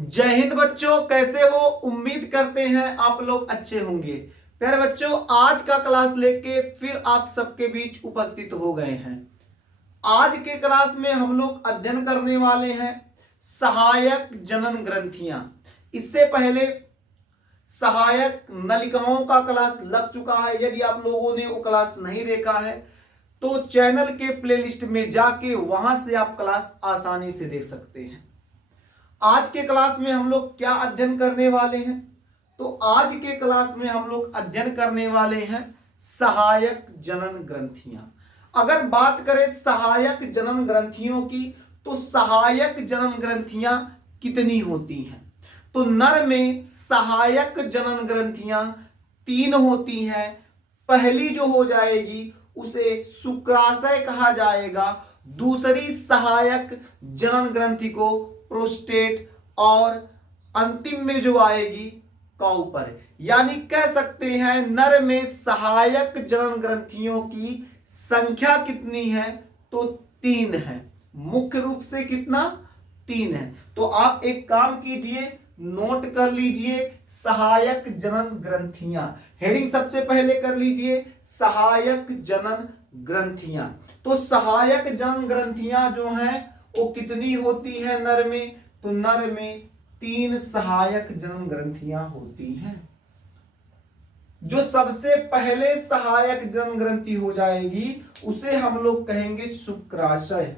जय हिंद बच्चों, कैसे हो? उम्मीद करते हैं आप लोग अच्छे होंगे। प्यारे बच्चों, आज का क्लास लेके फिर आप सबके बीच उपस्थित हो गए हैं। आज के क्लास में हम लोग अध्ययन करने वाले हैं सहायक जनन ग्रंथियां। इससे पहले सहायक नलिकाओं का क्लास लग चुका है। यदि आप लोगों ने वो क्लास नहीं देखा है तो चैनल के प्लेलिस्ट में जाके वहां से आप क्लास आसानी से देख सकते हैं। आज के क्लास में हम लोग क्या अध्ययन करने वाले हैं? तो आज के क्लास में हम लोग अध्ययन करने वाले हैं सहायक जनन ग्रंथियां। अगर बात करें सहायक जनन ग्रंथियों की, तो सहायक जनन ग्रंथियां कितनी होती हैं? तो नर में सहायक जनन ग्रंथियां 3 होती हैं। पहली जो हो जाएगी उसे शुक्राशय कहा जाएगा। दूसरी सहायक जनन ग्रंथि को प्रोस्टेट, और अंतिम में जो आएगी काउपर। यानी कह सकते हैं नर में सहायक जनन ग्रंथियों की संख्या कितनी है? तो 3 है। मुख्य रूप से कितना? 3 है। तो आप एक काम कीजिए, नोट कर लीजिए सहायक जनन ग्रंथियां। हेडिंग सबसे पहले कर लीजिए सहायक जनन ग्रंथियां। तो सहायक जनन ग्रंथियां जो हैं वो कितनी होती है नर में? तो नर में 3 सहायक जनन ग्रंथियां होती हैं। जो सबसे पहले सहायक जनन ग्रंथि हो जाएगी उसे हम लोग कहेंगे शुक्राशय।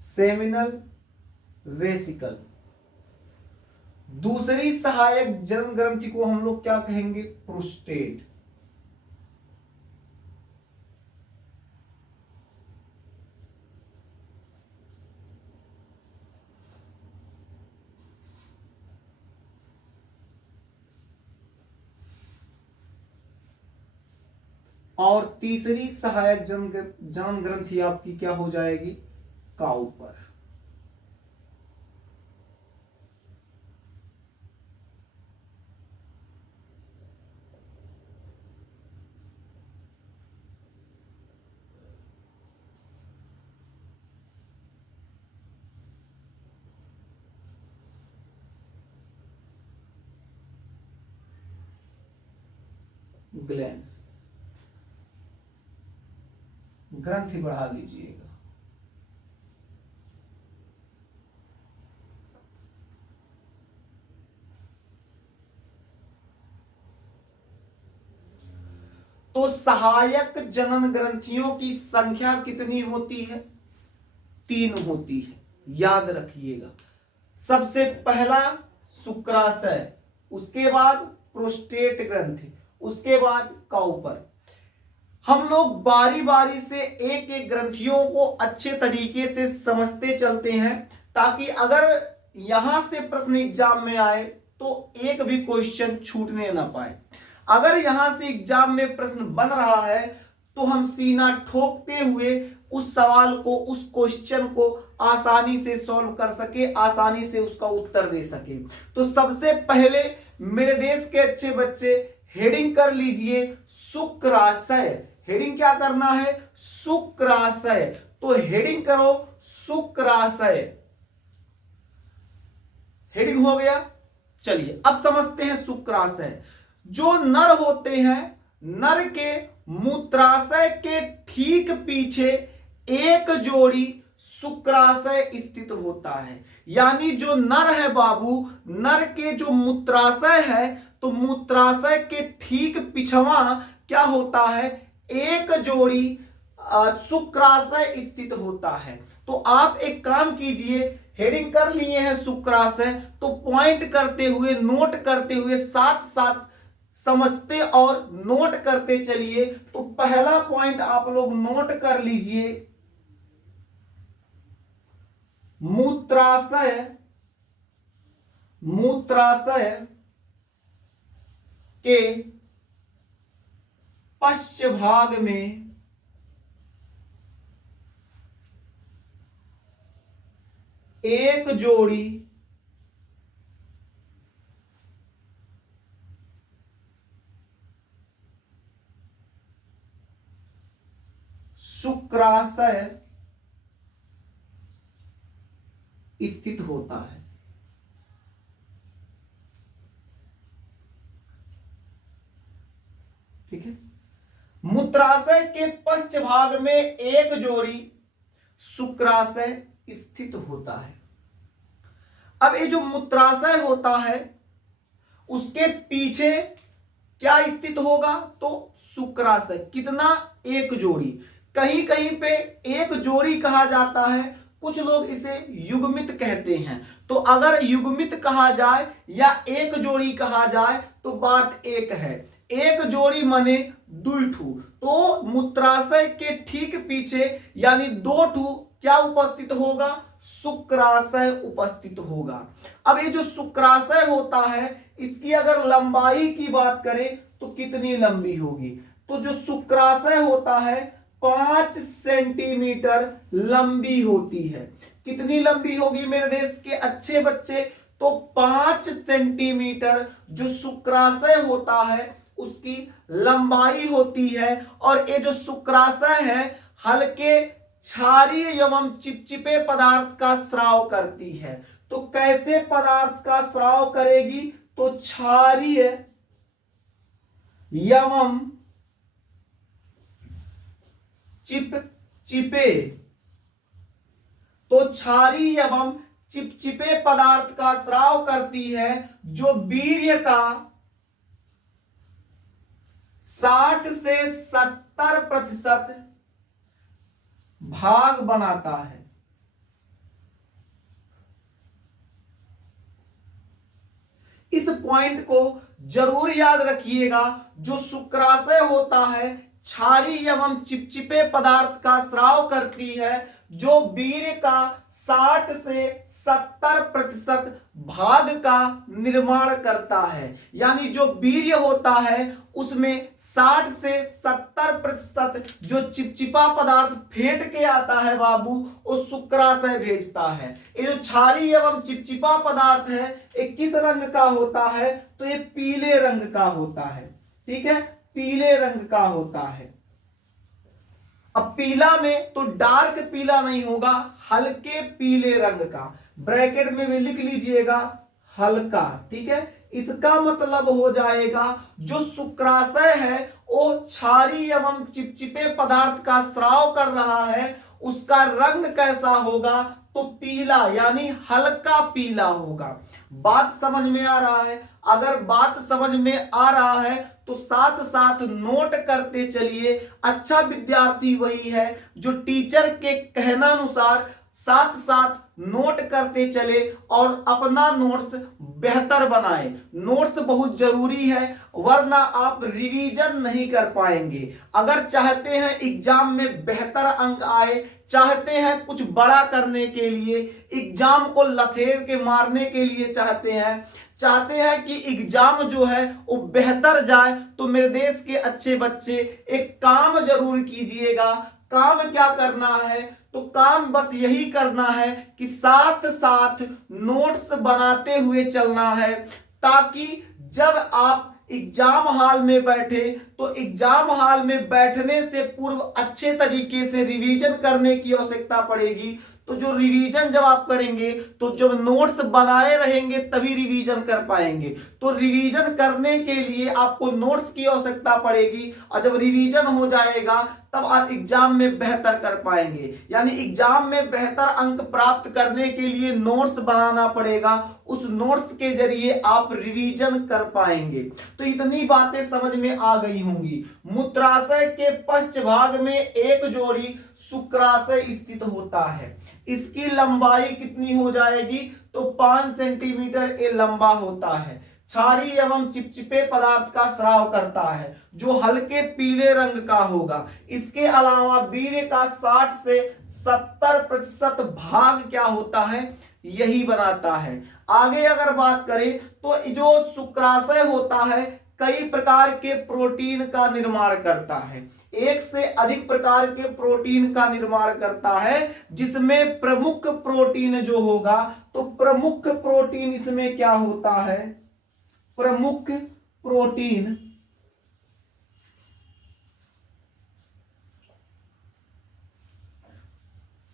Seminal vesicle. दूसरी सहायक जनन ग्रंथि को हम लोग क्या कहेंगे? प्रोस्टेट। और तीसरी सहायक जनन ग्रंथि आपकी क्या हो जाएगी? काउपर। ग्लैंड्स। ग्रंथि बढ़ा लीजिएगा। तो सहायक जनन ग्रंथियों की संख्या कितनी होती है? 3 होती है। याद रखिएगा। सबसे पहला शुक्राशय, उसके बाद प्रोस्टेट ग्रंथि, उसके बाद काउपर। हम लोग बारी बारी से एक एक ग्रंथियों को अच्छे तरीके से समझते चलते हैं, ताकि अगर यहां से प्रश्न एग्जाम में आए तो एक भी क्वेश्चन छूटने ना पाए। अगर यहां से एग्जाम में प्रश्न बन रहा है तो हम सीना ठोकते हुए उस सवाल को, उस क्वेश्चन को आसानी से सॉल्व कर सके, आसानी से उसका उत्तर दे सके। तो सबसे पहले मेरे देश के अच्छे बच्चे हेडिंग कर लीजिए शुक्राशय। हेडिंग क्या करना है? शुक्राशय। तो हेडिंग करो शुक्राशय। हेडिंग हो गया। चलिए अब समझते हैं शुक्राशय। जो नर होते हैं, नर के मूत्राशय के ठीक पीछे एक जोड़ी शुक्राशय स्थित होता है। यानी जो नर है बाबू, नर के जो मूत्राशय है, तो मूत्राशय के ठीक पिछवा क्या होता है? एक जोड़ी शुक्राशय स्थित होता है। तो आप एक काम कीजिए, हेडिंग कर लिए हैं शुक्राशय, तो पॉइंट करते हुए, नोट करते हुए, साथ साथ समझते और नोट करते चलिए। तो पहला पॉइंट आप लोग नोट कर लीजिए, मूत्राशय। मूत्राशय के पश्च भाग में एक जोड़ी शुक्राशय स्थित होता है। ठीक है, मूत्राशय के पश्च भाग में एक जोड़ी शुक्राशय स्थित होता है। अब ये जो मूत्राशय होता है उसके पीछे क्या स्थित होगा, तो शुक्राशय। कितना, एक जोड़ी। कहीं कहीं पे एक जोड़ी कहा जाता है, कुछ लोग इसे युग्मित कहते हैं। तो अगर युग्मित कहा जाए या एक जोड़ी कहा जाए तो बात एक है। एक जोड़ी माने दुई ठू। तो मूत्राशय के ठीक पीछे यानी दो ठू क्या उपस्थित होगा, शुक्राशय उपस्थित होगा। अब ये जो शुक्राशय होता है इसकी अगर लंबाई की बात करें तो कितनी लंबी होगी, तो जो शुक्राशय होता है 5 सेंटीमीटर लंबी होती है। कितनी लंबी होगी मेरे देश के अच्छे बच्चे, तो 5 सेंटीमीटर जो शुक्राशय होता है उसकी लंबाई होती है। और ये जो शुक्राशय है हल्के क्षारीय एवं चिपचिपे पदार्थ का स्राव करती है। तो कैसे पदार्थ का स्राव करेगी, तो क्षारीय एवं चिपचिपे, तो क्षारीय एवं चिपचिपे पदार्थ का स्राव करती है जो वीर्य का 60 से 70% भाग बनाता है। इस पॉइंट को जरूर याद रखिएगा। जो शुक्राशय होता है क्षारीय एवं चिपचिपे पदार्थ का स्राव करती है जो वीर्य का 60 से 70% भाग का निर्माण करता है। यानी जो वीर्य होता है उसमें 60 से 70% जो चिपचिपा पदार्थ फेंट के आता है बाबू, वो शुक्राशय भेजता है। ये जो क्षारीय एवं चिपचिपा पदार्थ है ये किस रंग का होता है, तो ये पीले रंग का होता है। ठीक है, पीले रंग का होता है। अब पीला में तो डार्क पीला नहीं होगा, हल्के पीले रंग का। ब्रैकेट में भी लिख लीजिएगा हल्का। ठीक है, इसका मतलब हो जाएगा जो शुक्राशय है वो क्षारीय एवं चिपचिपे पदार्थ का स्राव कर रहा है, उसका रंग कैसा होगा, तो पीला यानी हल्का पीला होगा। बात समझ में आ रहा है? अगर बात समझ में आ रहा है तो साथ साथ नोट करते चलिए। अच्छा विद्यार्थी वही है जो टीचर के कहनानुसार साथ साथ नोट करते चले और अपना नोट्स बेहतर बनाए। नोट्स बहुत जरूरी है, वरना आप रिवीजन नहीं कर पाएंगे। अगर चाहते हैं एग्जाम में बेहतर अंक आए, चाहते हैं कुछ बड़ा करने के लिए, एग्जाम को लथेर के मारने के लिए चाहते हैं कि एग्जाम जो है वो बेहतर जाए, तो मेरे देश के अच्छे बच्चे एक काम जरूर कीजिएगा। काम क्या करना है, तो काम बस यही करना है कि साथ साथ नोट्स बनाते हुए चलना है, ताकि जब आप एग्जाम हॉल में बैठे तो एग्जाम हॉल में बैठने से पूर्व अच्छे तरीके से रिवीजन करने की आवश्यकता पड़ेगी। तो जो रिवीजन जब आप करेंगे तो जब नोट्स बनाए रहेंगे तभी रिवीजन कर पाएंगे। तो रिवीजन करने के लिए आपको नोट्स की आवश्यकता पड़ेगी, और जब रिवीजन हो जाएगा तब आप एग्जाम में बेहतर कर पाएंगे। यानी एग्जाम में बेहतर अंक प्राप्त करने के लिए नोट्स बनाना पड़ेगा, उस नोट्स के जरिए आप रिवीजन कर पाएंगे। तो इतनी बातें समझ में आ गई होंगी। मूत्राशय के पश्च भाग में एक जोड़ी शुक्राशय स्थित होता है। इसकी लंबाई कितनी हो जाएगी, तो 5 सेंटीमीटर ये लंबा होता है। क्षारीय एवं चिपचिपे पदार्थ का स्राव करता है जो हल्के पीले रंग का होगा। इसके अलावा वीर्य का 60 से 70% भाग क्या होता है, यही बनाता है। आगे अगर बात करें तो जो शुक्राशय होता है कई प्रकार के प्रोटीन का निर्माण करता है, एक से अधिक प्रकार के प्रोटीन का निर्माण करता है, जिसमें प्रमुख प्रोटीन जो होगा, तो प्रमुख प्रोटीन इसमें क्या होता है, प्रमुख प्रोटीन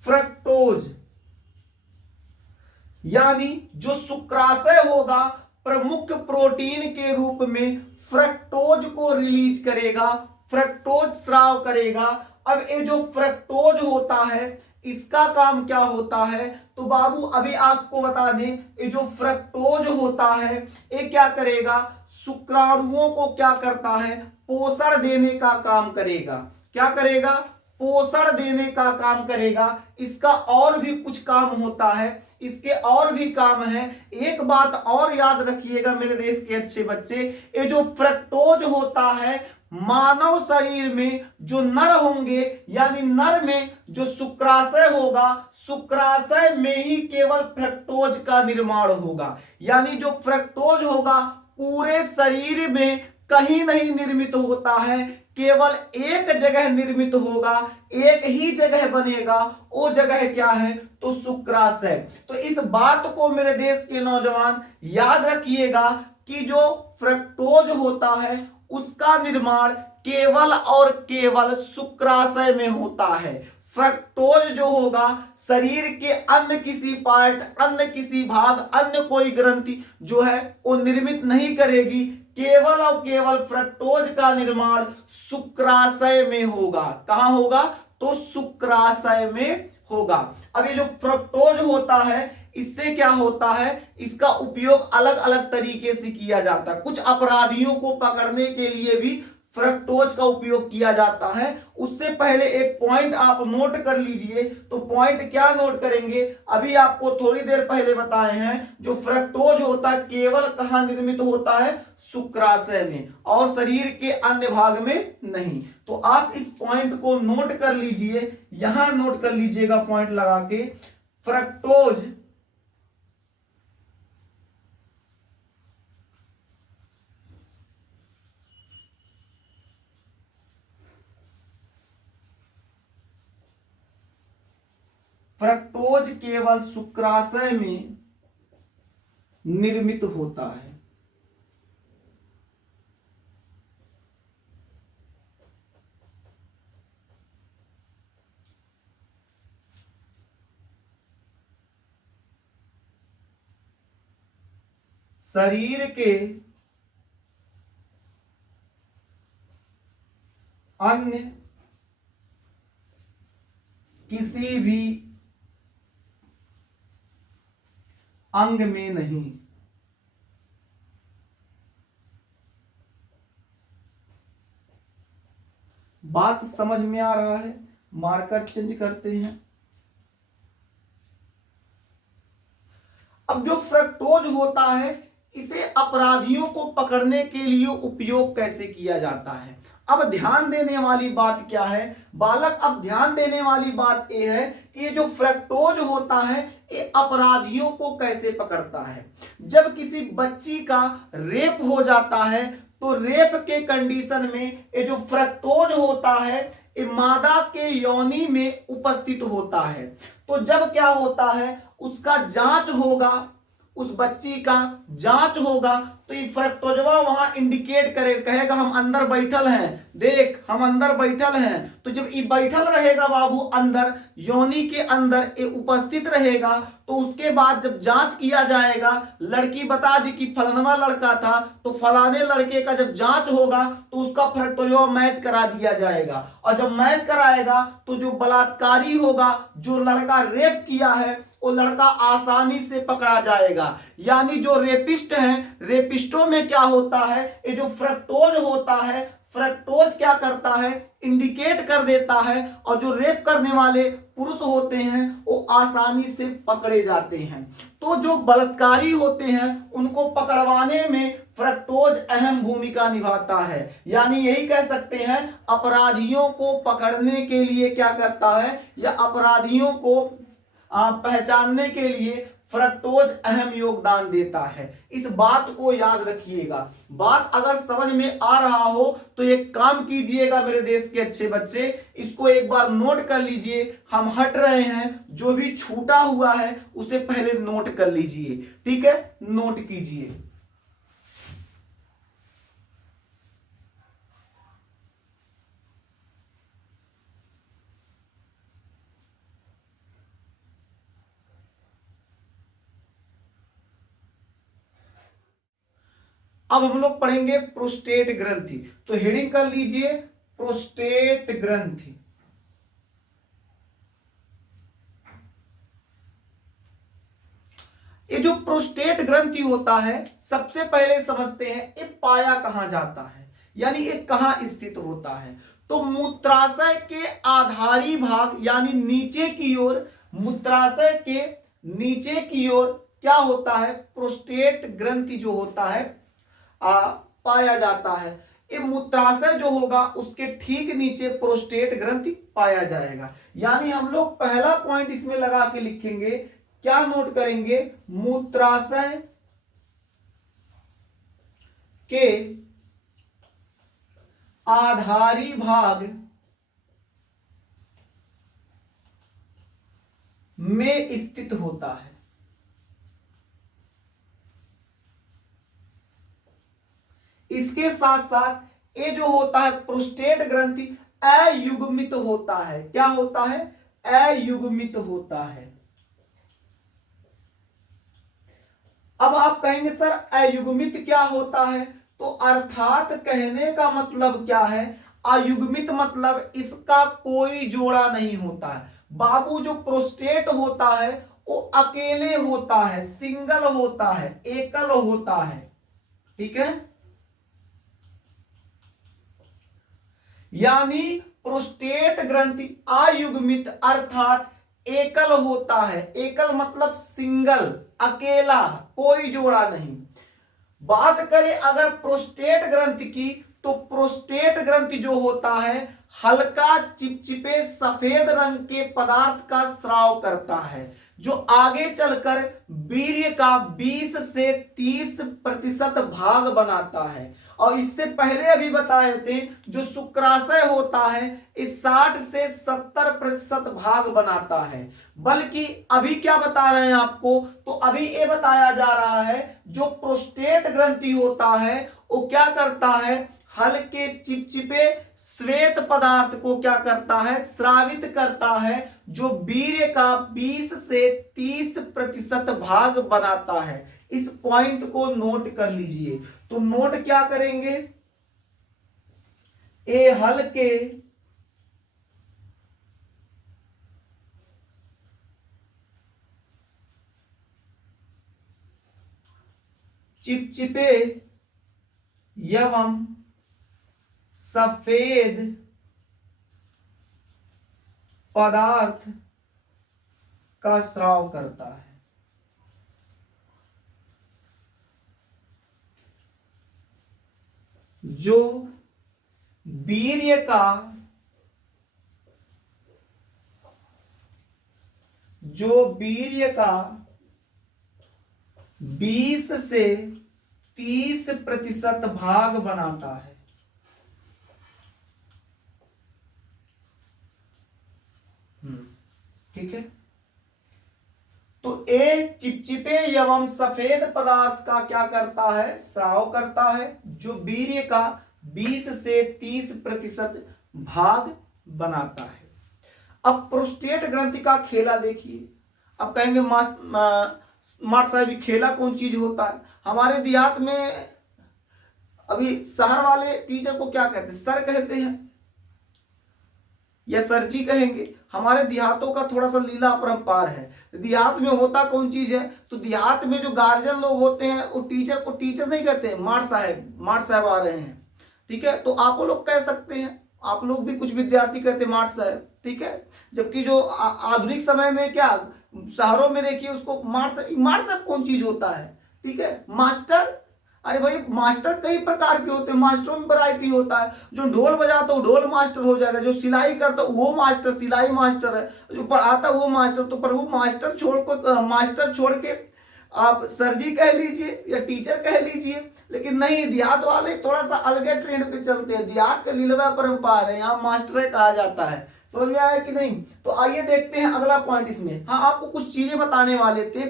फ्रक्टोज, यानी जो शुक्राशय होगा प्रमुख प्रोटीन के रूप में फ्रक्टोज को रिलीज करेगा, फ्रक्टोज स्राव करेगा। अब ये जो फ्रक्टोज होता है इसका काम क्या होता है, तो बाबू अभी आपको बता दें, ये जो फ्रक्टोज होता है ये क्या करेगा, शुक्राणुओं को क्या करता है, पोषण देने का काम करेगा। क्या करेगा, पोषण देने का काम करेगा। इसका और भी कुछ काम होता है, इसके और भी काम है। एक बात और याद रखिएगा मेरे देश के अच्छे बच्चे, ये जो फ्रक्टोज होता है मानव शरीर में जो नर होंगे, यानी नर में जो शुक्राशय होगा, शुक्राशय में ही केवल फ्रक्टोज का निर्माण होगा। यानी जो फ्रक्टोज होगा पूरे शरीर में कहीं नहीं निर्मित होता है, केवल एक जगह निर्मित होगा, एक ही जगह बनेगा। वो जगह क्या है, तो शुक्राशय। तो इस बात को मेरे देश के नौजवान याद रखिएगा कि जो फ्रक्टोज होता है उसका निर्माण केवल और केवल शुक्राशय में होता है। फ्रक्टोज जो होगा शरीर के अन्य किसी पार्ट, अन्य किसी भाग, अन्य कोई ग्रंथि जो है वो निर्मित नहीं करेगी, केवल और केवल फ्रक्टोज का निर्माण शुक्राशय में होगा। कहां होगा, तो शुक्राशय में होगा। अब ये जो फ्रक्टोज होता है इससे क्या होता है, इसका उपयोग अलग अलग तरीके से किया जाता है। कुछ अपराधियों को पकड़ने के लिए भी फ्रक्टोज का उपयोग किया जाता है। उससे पहले एक पॉइंट आप नोट कर लीजिए। तो पॉइंट क्या नोट करेंगे, अभी आपको थोड़ी देर पहले बताए हैं, जो फ्रक्टोज होता है केवल कहां निर्मित होता है, शुक्राशय में, और शरीर के अन्य भाग में नहीं। तो आप इस पॉइंट को नोट कर लीजिए, यहां नोट कर लीजिएगा पॉइंट लगा के। फ्रक्टोज फ्रक्टोज केवल शुक्राशय में निर्मित होता है। शरीर के अन्य किसी भी अंग में नहीं। बात समझ में आ रहा है, मार्कर चेंज करते हैं। अब जो फ्रक्टोज होता है इसे अपराधियों को पकड़ने के लिए उपयोग कैसे किया जाता है। अब ध्यान देने वाली बात क्या है बालक, अब ध्यान देने वाली बात यह है कि ये जो फ्रक्टोज होता है ये अपराधियों को कैसे पकड़ता है। जब किसी बच्ची का रेप हो जाता है तो रेप के कंडीशन में ये जो फ्रक्टोज होता है ये मादा के योनि में उपस्थित होता है। तो जब क्या होता है उसका जांच होगा, उस बच्ची का जांच होगा, तो ये फ्रक्टोजवा वहां इंडिकेट करे, कहेगा हम अंदर बैठल हैं, देख हम अंदर बैठल हैं। तो जब ये बैठल रहेगा बाबू अंदर योनि के अंदर ये उपस्थित रहेगा, तो उसके बाद जब जांच किया जाएगा, लड़की बता दी कि फलाना लड़का था, तो फलाने लड़के का जब जांच होगा तो उसका फ्रक्टोजवा मैच करा दिया जाएगा। और जब मैच कराएगा तो जो बलात्कारी होगा, जो लड़का रेप किया है, वो लड़का आसानी से पकड़ा जाएगा। यानी जो रेपिस्ट हैं, रेपिस्टों में क्या होता है, ये जो फ्रक्टोज होता है, फ्रक्टोज क्या करता है, इंडिकेट कर देता है, और जो रेप करने वाले पुरुष होते हैं वो आसानी से पकड़े जाते हैं। तो जो बलात्कारी होते हैं उनको पकड़वाने में फ्रक्टोज अहम भूमिका निभाता है। यानी यही कह सकते हैं अपराधियों को पकड़ने के लिए क्या करता है, या अपराधियों को पहचानने के लिए फ्रक्टोज अहम योगदान देता है। इस बात को याद रखिएगा। बात अगर समझ में आ रहा हो तो एक काम कीजिएगा मेरे देश के अच्छे बच्चे, इसको एक बार नोट कर लीजिए। हम हट रहे हैं, जो भी छूटा हुआ है उसे पहले नोट कर लीजिए, ठीक है, नोट कीजिए। अब हम लोग पढ़ेंगे प्रोस्टेट ग्रंथि। तो हेडिंग कर लीजिए प्रोस्टेट ग्रंथि। ये जो प्रोस्टेट ग्रंथि होता है, सबसे पहले समझते हैं ये पाया कहां जाता है, यानी ये कहां स्थित होता है। तो मूत्राशय के आधारी भाग यानी नीचे की ओर, मूत्राशय के नीचे की ओर क्या होता है, प्रोस्टेट ग्रंथि जो होता है पाया जाता है। ये मूत्राशय जो होगा उसके ठीक नीचे प्रोस्टेट ग्रंथि पाया जाएगा। यानी हम लोग पहला पॉइंट इसमें लगा के लिखेंगे, क्या नोट करेंगे, मूत्राशय के आधारी भाग में स्थित होता है। इसके साथ साथ ये जो होता है प्रोस्टेट ग्रंथि अयुग्मित होता है। क्या होता है, अयुग्मित होता है। अब आप कहेंगे सर अयुग्मित क्या होता है, तो अर्थात कहने का मतलब क्या है, अयुग्मित मतलब इसका कोई जोड़ा नहीं होता है। बाबू जो प्रोस्टेट होता है वो अकेले होता है, सिंगल होता है, एकल होता है, ठीक है। यानी प्रोस्टेट ग्रंथि अयुग्मित अर्थात एकल होता है। एकल मतलब सिंगल, अकेला, कोई जोड़ा नहीं। बात करें अगर प्रोस्टेट ग्रंथि की, तो प्रोस्टेट ग्रंथि जो होता है हल्का चिपचिपे सफेद रंग के पदार्थ का स्राव करता है, जो आगे चलकर वीर्य का 20 से 30% भाग बनाता है। और इससे पहले अभी बताए थे जो शुक्राशय होता है इस 60 से 70% भाग बनाता है। बल्कि अभी क्या बता रहे हैं आपको, तो अभी ये बताया जा रहा है जो प्रोस्टेट ग्रंथि होता है वो क्या करता है, हल्के चिपचिपे श्वेत पदार्थ को क्या करता है, स्रावित करता है, जो वीर्य का 20 से 30% भाग बनाता है। इस पॉइंट को नोट कर लीजिए। तो नोट क्या करेंगे, ए हल्के चिपचिपे एवं सफेद पदार्थ का स्राव करता है। जो वीर्य का 20 से 30% भाग बनाता है। ठीक है। तो ए चिपचिपे एवं सफेद पदार्थ का क्या करता है, स्राव करता है, जो वीर्य का 20 से 30% भाग बनाता है। अब प्रोस्टेट ग्रंथि का खेला देखिए। अब कहेंगे मास्टर साहब खेला कौन चीज होता है। हमारे देहात में अभी शहर वाले टीचर को क्या कहते हैं, सर कहते हैं या सर जी कहेंगे। हमारे देहातों का थोड़ा सा लीला अपरंपार है। देहात में होता कौन चीज है, तो देहात में जो गार्जियन लोग होते हैं वो टीचर को टीचर नहीं कहते, मार साहब आ रहे हैं, ठीक है। तो आप लोग कह सकते हैं, आप लोग भी कुछ विद्यार्थी कहते हैं मार साहब, ठीक है। जबकि जो आधुनिक समय में क्या शहरों में देखिए उसको मार साहब कौन चीज होता है, ठीक है, मास्टर अरे भाई मास्टर कई प्रकार के होते हैं, मास्टरों में वैरायटी होता है। जो ढोल बजाता है ढोल मास्टर हो जाएगा, जो सिलाई करता है वो मास्टर सिलाई मास्टर है, जो पढ़ाता है वो मास्टर। तो पर वो मास्टर छोड़ के आप सर जी कह लीजिए या टीचर कह लीजिए, लेकिन नहीं, देहात वाले थोड़ा सा अलग ट्रेंड पे चलते हैं। देहात का लीलवा परंपार है, यहाँ मास्टर कहा जाता है। समझ में आया कि नहीं? तो आइए देखते हैं अगला पॉइंट इसमें। हाँ, आपको कुछ चीजें बताने वाले थे,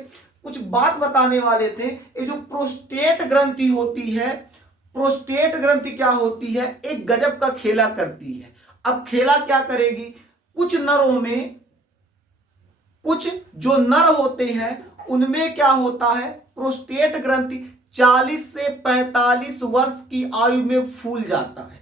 कुछ बात बताने वाले थे। ये जो प्रोस्टेट ग्रंथि होती है, प्रोस्टेट ग्रंथि क्या होती है, एक गजब का खेला करती है। अब खेला क्या करेगी, कुछ नरों में, कुछ जो नर होते हैं उनमें क्या होता है, प्रोस्टेट ग्रंथि 40 से 45 वर्ष की आयु में फूल जाता है।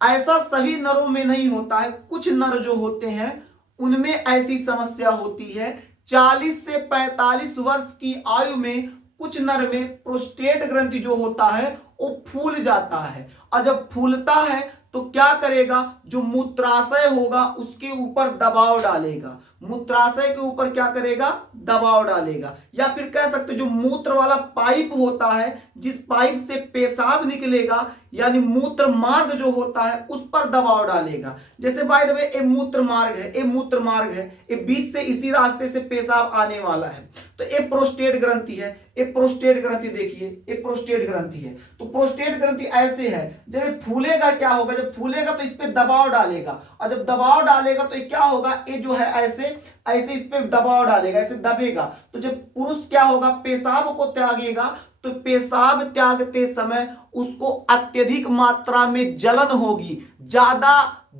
ऐसा सभी नरों में नहीं होता है, कुछ नर जो होते हैं उनमें ऐसी समस्या होती है। 40 से 45 वर्ष की आयु में कुछ नर में प्रोस्टेट ग्रंथि जो होता है वो फूल जाता है। और जब फूलता है तो क्या करेगा, जो मूत्राशय होगा उसके ऊपर दबाव डालेगा। मूत्राशय के ऊपर क्या करेगा, दबाव डालेगा। या फिर कह सकते जो मूत्र वाला पाइप होता है, जिस पाइप से पेशाब निकलेगा, यानी मूत्र मार्ग जो होता है उस पर दबाव डालेगा। जैसे बाय द वे ये मूत्र मार्ग है, ये मूत्र मार्ग है, ये बीच से इसी रास्ते से पेशाब आने वाला है। तो ये प्रोस्टेट ग्रंथि है, ये प्रोस्टेट ग्रंथि देखिए, ये प्रोस्टेट ग्रंथि है। तो प्रोस्टेट ग्रंथि ऐसे है, जब ये फूलेगा क्या होगा, जब फूलेगा तो इस पे दबाव डालेगा, और जब दबाव डालेगा तो ये क्या होगा, ये जो है ऐसे ऐसे इस पे दबाव डालेगा, ऐसे दबेगा। तो जब पुरुष क्या होगा, पेशाब को त्यागेगा, तो पेशाब त्यागते समय उसको अत्यधिक मात्रा में जलन होगी, ज्यादा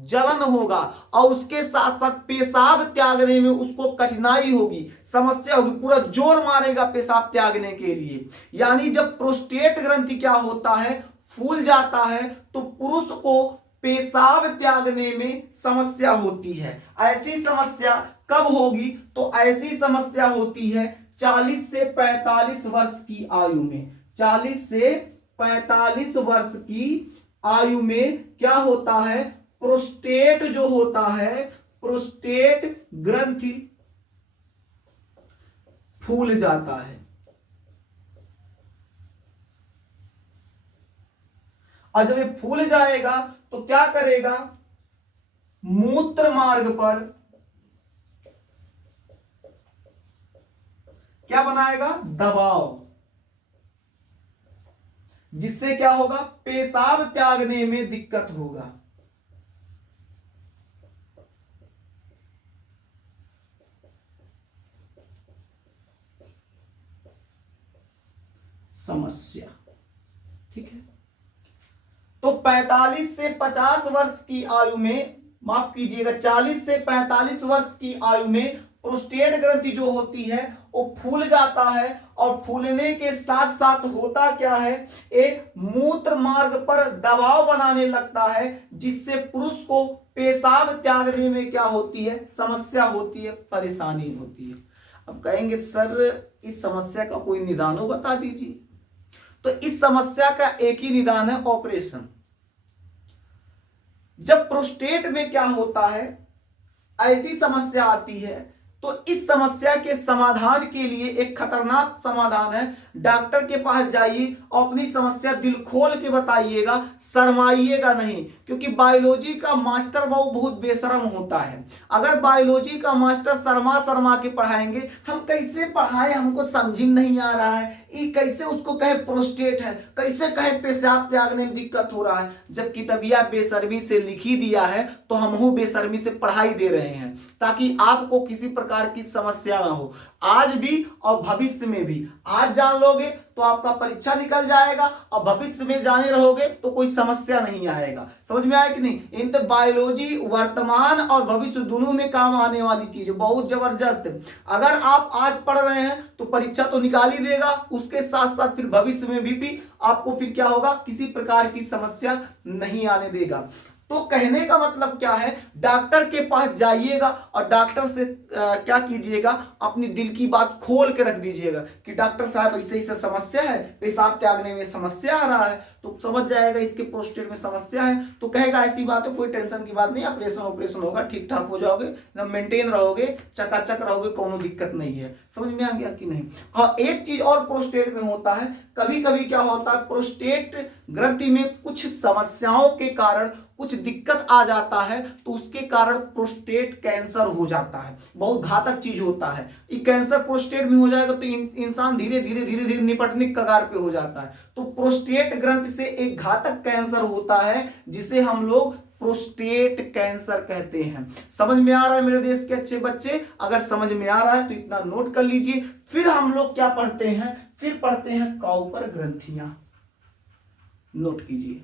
जलन होगा, और उसके साथ साथ पेशाब त्यागने में उसको कठिनाई होगी, समस्या होगी, पूरा जोर मारेगा पेशाब त्यागने के लिए। यानी जब प्रोस्टेट ग्रंथि क्या होता है, फूल जाता है, तो पुरुष को पेशाब त्यागने में समस्या होती है। ऐसी समस्या कब होगी, तो ऐसी समस्या होती है 40 से 45 वर्ष की आयु में। 40 से 45 वर्ष की आयु में क्या होता है, प्रोस्टेट जो होता है, प्रोस्टेट ग्रंथि फूल जाता है। और जब ये फूल जाएगा तो क्या करेगा, मूत्र मार्ग पर क्या बनाएगा, दबाव, जिससे क्या होगा, पेशाब त्यागने में दिक्कत होगा। समस्या, ठीक है। तो 45 से 50 वर्ष की आयु में, माफ कीजिएगा, 40 से 45 वर्ष की आयु में प्रोस्टेट ग्रंथि जो होती है वो फूल जाता है। और फूलने के साथ साथ होता क्या है, एक मूत्र मार्ग पर दबाव बनाने लगता है, जिससे पुरुष को पेशाब त्यागने में क्या होती है, समस्या होती है, परेशानी होती है। अब कहेंगे सर इस समस्या का कोई निदान हो, बता दीजिए। तो इस समस्या का एक ही निदान है, ऑपरेशन। जब प्रोस्टेट में क्या होता है, ऐसी समस्या आती है, तो इस समस्या के समाधान के लिए एक खतरनाक समाधान है। डॉक्टर के पास जाइए और अपनी समस्या दिल खोल के बताइएगा, शर्माइएगा नहीं, क्योंकि बायोलॉजी का मास्टर वो बहुत बेशरम होता है। अगर बायोलॉजी का मास्टर शर्मा के पढ़ाएंगे, हम कैसे पढ़ाएं, हमको समझ में नहीं आ रहा है, ये कैसे उसको कहे प्रोस्टेट है, कैसे कहे पेशाब त्यागने में दिक्कत हो रहा है, जबकि तबिया बेशर्मी से लिखी दिया है, तो हम बेशर्मी से पढ़ाई दे रहे हैं, ताकि आपको किसी प्रकार की समस्या ना हो, आज भी और भविष्य में भी। आज जान लोगे तो आपका परीक्षा निकल जाएगा, और भविष्य में जाने रहोगे तो कोई समस्या नहीं आएगा। समझ में आया कि नहीं? इन तो बायोलॉजी वर्तमान और भविष्य दोनों में काम आने वाली चीज है, बहुत जबरदस्त है। अगर आप आज पढ़ रहे हैं तो परीक्षा तो निकाल ही देगा, उसके साथ साथ फिर भविष्य में भी आपको फिर क्या होगा, किसी प्रकार की समस्या नहीं आने देगा। तो कहने का मतलब क्या है, डॉक्टर के पास जाइएगा और डॉक्टर से क्या कीजिएगा, अपनी दिल की बात खोल के रख दीजिएगा कि डॉक्टर साहब ऐसे ऐसे समस्या है, पेशाब त्यागने में समस्या आ रहा है, तो समझ जाएगा इसके प्रोस्टेट में समस्या है, तो कहेगा ऐसी बात है, कोई टेंशन की बात नहीं, ऑपरेशन होगा, ठीक ठाक हो जाओगे, मेंटेन रहोगे, चकाचक रहोगे, कोनो दिक्कत नहीं है। समझ में आ गया कि नहीं। हाँ, एक चीज और प्रोस्टेट में होता है, कभी कभी क्या होता है, प्रोस्टेट ग्रंथि में कुछ समस्याओं के कारण कुछ दिक्कत आ जाता है, तो उसके कारण प्रोस्टेट कैंसर हो जाता है, बहुत घातक चीज होता है। ये कैंसर प्रोस्टेट में हो जाएगा तो इंसान धीरे धीरे धीरे धीरे निपटने कगार पे हो जाता है। तो प्रोस्टेट ग्रंथि से एक घातक कैंसर होता है जिसे हम लोग प्रोस्टेट कैंसर कहते हैं। समझ में आ रहा है मेरे देश के अच्छे बच्चे? अगर समझ में आ रहा है तो इतना नोट कर लीजिए। फिर हम लोग क्या पढ़ते हैं, फिर पढ़ते हैं काउपर ग्रंथियां। नोट कीजिए,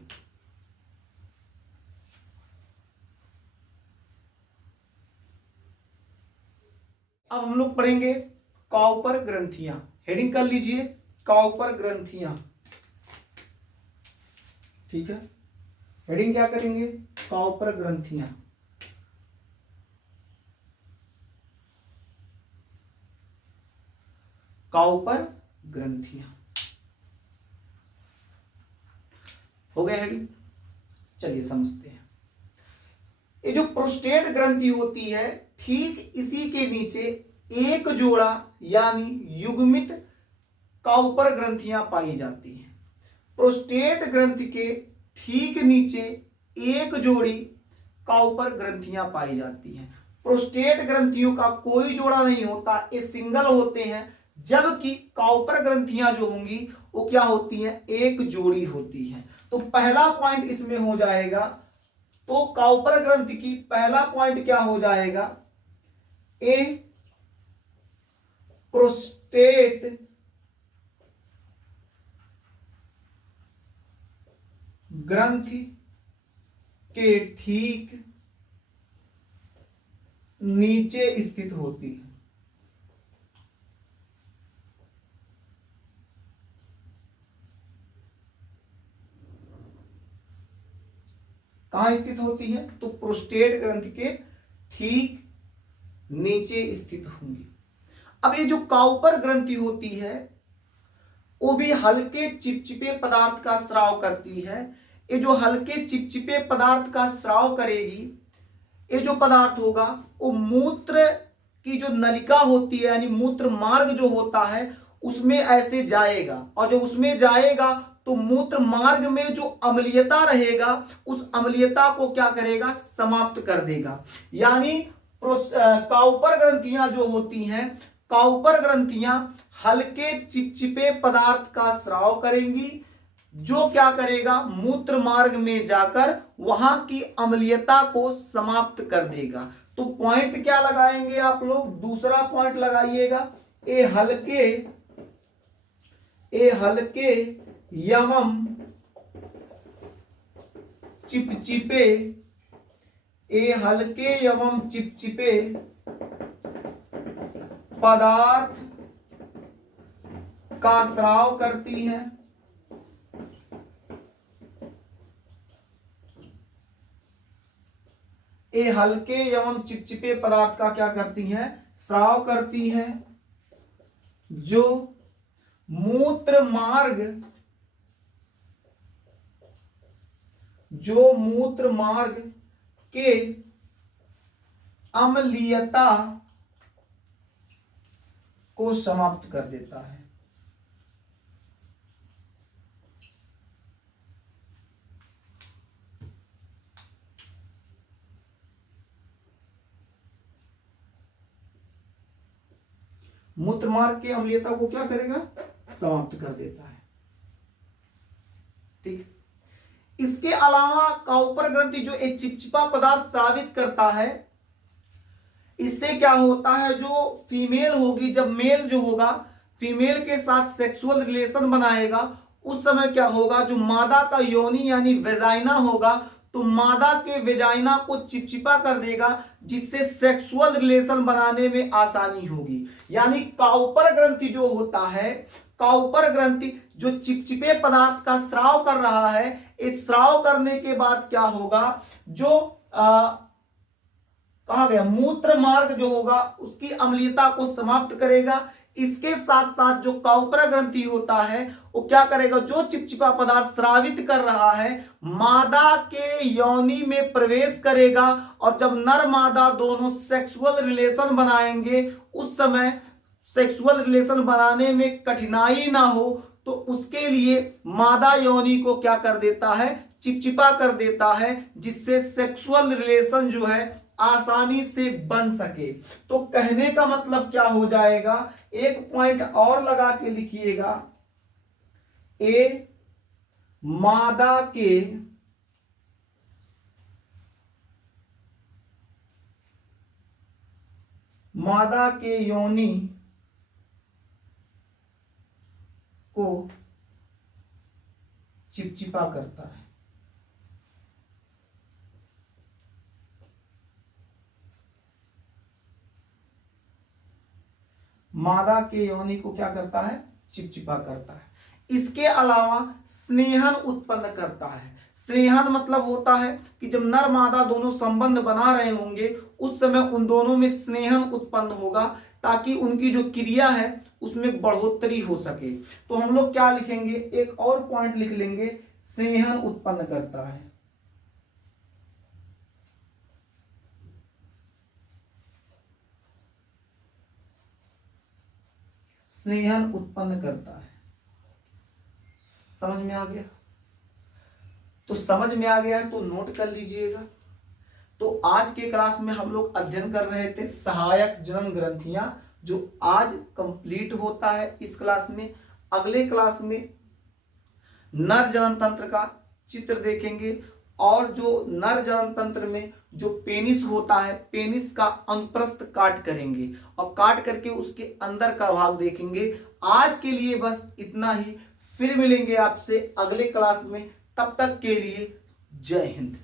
अब हम लोग पढ़ेंगे काउपर ग्रंथियां। हेडिंग कर लीजिए, काउपर ग्रंथियां। ठीक है, हेडिंग क्या करेंगे, काउपर ग्रंथियां। काउपर ग्रंथियां हो गया हेडिंग। चलिए समझते हैं। ये जो प्रोस्टेट ग्रंथि होती है, ठीक इसी के नीचे एक जोड़ा यानी युग्मित काउपर ग्रंथियां पाई जाती हैं। प्रोस्टेट ग्रंथि के ठीक नीचे एक जोड़ी काउपर ग्रंथियां पाई जाती हैं। प्रोस्टेट ग्रंथियों का कोई जोड़ा नहीं होता, ये सिंगल होते हैं, जबकि काउपर ग्रंथियां जो होंगी वो क्या होती हैं, एक जोड़ी होती हैं। तो पहला पॉइंट इसमें हो जाएगा, तो काउपर ग्रंथि की पहला पॉइंट क्या हो जाएगा, ए प्रोस्टेट ग्रंथि के ठीक नीचे स्थित होती है। कहां स्थित होती है, तो प्रोस्टेट ग्रंथि के ठीक नीचे स्थित होंगी। अब ये जो काउपर ग्रंथि होती है वो भी हल्के चिपचिपे पदार्थ का स्राव करती है। ये जो हल्के चिपचिपे पदार्थ का स्राव करेगी, ये जो पदार्थ होगा वो मूत्र की जो नलिका होती है यानी मूत्र मार्ग जो होता है उसमें ऐसे जाएगा, और जब उसमें जाएगा तो मूत्र मार्ग में जो अम्लीयता रहेगा उस अम्लीयता को क्या करेगा, समाप्त कर देगा। यानी काउपर ग्रंथियां जो होती हैं, काउपर ग्रंथियां हल्के चिपचिपे पदार्थ का स्राव करेंगी, जो क्या करेगा, मूत्र मार्ग में जाकर वहां की अम्लीयता को समाप्त कर देगा। तो पॉइंट क्या लगाएंगे आप लोग, दूसरा पॉइंट लगाइएगा, ए हल्के एवं चिपचिपे, ए हल्के एवं चिपचिपे पदार्थ का स्राव करती है। ये हल्के एवं चिपचिपे पदार्थ का क्या करती हैं, स्राव करती हैं, जो मूत्र मार्ग के अम्लीयता को समाप्त कर देता है। मूत्रमार्ग की अम्लीयता को क्या करेगा, समाप्त कर देता है। ठीक, इसके अलावा काउपर ग्रंथि जो एक चिपचिपा पदार्थ स्रावित करता है, इससे क्या होता है, जो फीमेल होगी, जब मेल जो होगा फीमेल के साथ सेक्सुअल रिलेशन बनाएगा उस समय क्या होगा, जो मादा का योनि यानी वेजाइना होगा तो मादा के वेजाइना को चिपचिपा कर देगा, जिससे सेक्सुअल रिलेशन बनाने में आसानी होगी। यानी काउपर ग्रंथि जो होता है, काउपर ग्रंथि जो चिपचिपे पदार्थ का स्राव कर रहा है, इस स्राव करने के बाद क्या होगा, जो कहा गया मूत्र मार्ग जो होगा उसकी अम्लीयता को समाप्त करेगा। इसके साथ साथ जो काउपर ग्रंथि होता है वो क्या करेगा, जो चिपचिपा पदार्थ स्रावित कर रहा है मादा के योनि में प्रवेश करेगा, और जब नर मादा दोनों सेक्सुअल रिलेशन बनाएंगे उस समय सेक्सुअल रिलेशन बनाने में कठिनाई ना हो तो उसके लिए मादा योनि को क्या कर देता है, चिपचिपा कर देता है, जिससे सेक्सुअल रिलेशन जो है आसानी से बन सके। तो कहने का मतलब क्या हो जाएगा, एक पॉइंट और लगा के लिखिएगा, मादा के योनि को चिपचिपा करता है। मादा के योनि को क्या करता है, चिपचिपा करता है। इसके अलावा स्नेहन उत्पन्न करता है। स्नेहन मतलब होता है कि जब नर मादा दोनों संबंध बना रहे होंगे उस समय उन दोनों में स्नेहन उत्पन्न होगा ताकि उनकी जो क्रिया है उसमें बढ़ोतरी हो सके। तो हम लोग क्या लिखेंगे, एक और पॉइंट लिख लेंगे, स्नेहन उत्पन्न करता है। स्नेहन उत्पन्न करता है। समझ में आ गया? तो समझ में आ गया है तो नोट कर लीजिएगा। तो आज के क्लास में हम लोग अध्ययन कर रहे थे सहायक जनन ग्रंथियां, जो आज कंप्लीट होता है इस क्लास में। अगले क्लास में नर जनन तंत्र का चित्र देखेंगे, और जो नर जनन तंत्र में जो पेनिस होता है, पेनिस का अनुप्रस्थ काट करेंगे और काट करके उसके अंदर का भाग देखेंगे। आज के लिए बस इतना ही, फिर मिलेंगे आपसे अगले क्लास में। तब तक के लिए जय हिंद।